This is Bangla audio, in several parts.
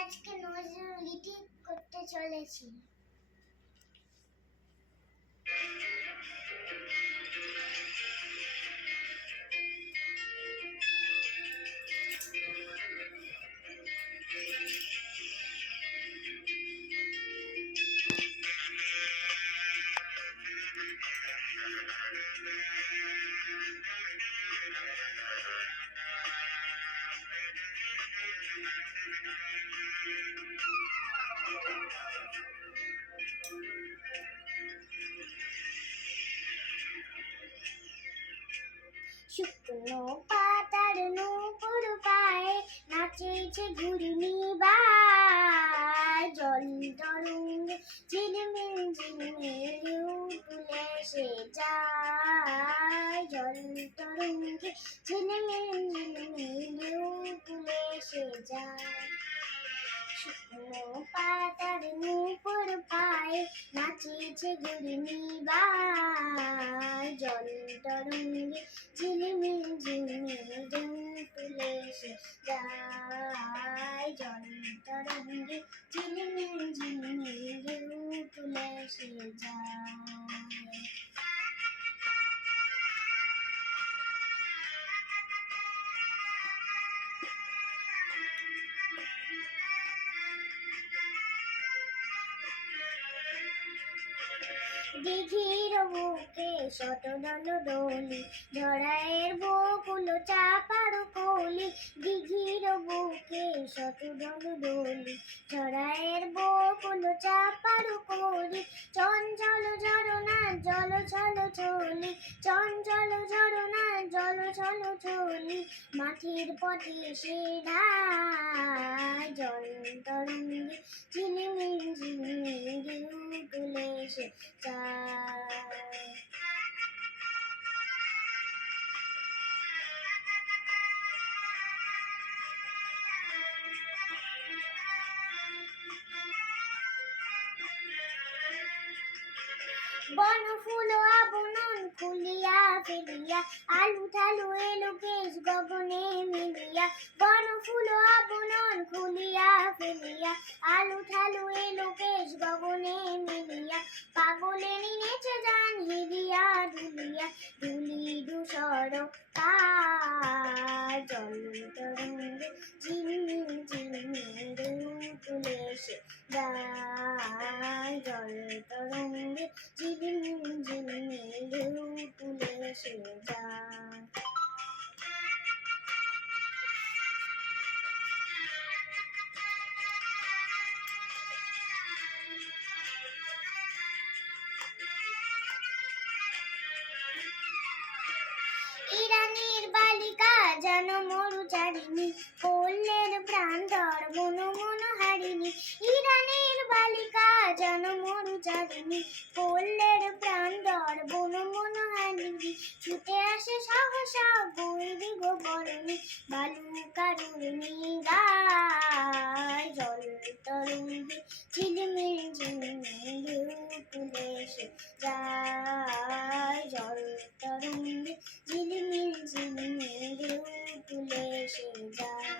আজকে নজরুল গীতি করতে চলেছি। শুকনো পাতার নূপুর পায়ে নাচেছে ঘূর্ণি বায়, জল তরঙ্গে ঝিলমিল ঝিলমিল তুলে সে যায়, জল তরঙ্গে ঝিলমিল ঝিলমিল তুলে সে যায়। শুকনো পাতার নূপুর পায়ে নাচেছে ঘূর্ণি বায়, জল তরঙ্গে ঝিলমিল ঝিলমিল তুলে সে যায়, জল তরঙ্গে ঝিলমিল ঝিলমিল তুলে সে যায়। দিঘির বুকে শতদল দোলি, ঝড়াইয়ের বকুল চাপার কলি। দিঘির বুকে শতদল দোলি, ঝড়াইয়ের বকুল চাপার কলি। চঞ্চল ঝরনা জল ছল ছলি, চঞ্চল ঝরনা জল ছল ছলি। মাটির পথে সে ঢায়, জল তরঙ্গে ঝিলমিল ঝিলমিল তুলে সে যায়। বন ফুল আবনন খুলিয়া ফেলিয়া, আলু ঠালু এলো কেশ গগনে মিলিয়া। বন ফুল আবনন খুলিয়া ফেলিয়া, আলু ঠালু এলো কেশ গগনে মিলিয়া। পাগলেরই নেচে যান হিলিয়া দুলিয়া, দুলি দুসর কার, জল তরঙ্গে ঝিলমিল ঝিলমিল তুলে সে যায়, জল তরঙ্গে ঝিলমিল ঝিলমিল তুলে সে যায়। ইরানের বালিকা যেন মরুচারিণী, পল্লের প্রান্তর মন মন হারিণী। ইরানের বালিকা যেন মরুচারিণী, পল্লের প্রান্তর বন মন হারিণী। ছুটে আসে সহসা বৈরি গোবরণী, বালুকারুণী গায়, জল তরঙ্গে ঝিলমিল ঝিলমিল তুলে সে যায়, জল তরঙ্গে ঝিলমিল ঝিলমিল তুলে সে যায়।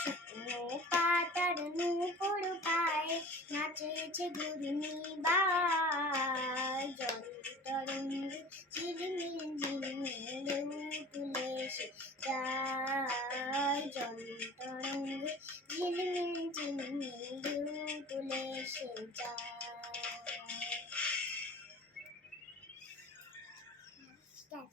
শুকনো পাতার নূপুর পায়ে নাচেছে ঘূর্ণি বায়, জল তরঙ্গে ঝিলমিল ঝিলমিল তুলে সে যায়, জল তরঙ্গে ঝিলমিল ঝিলমিল তুলে সে যায়। নমস্কার।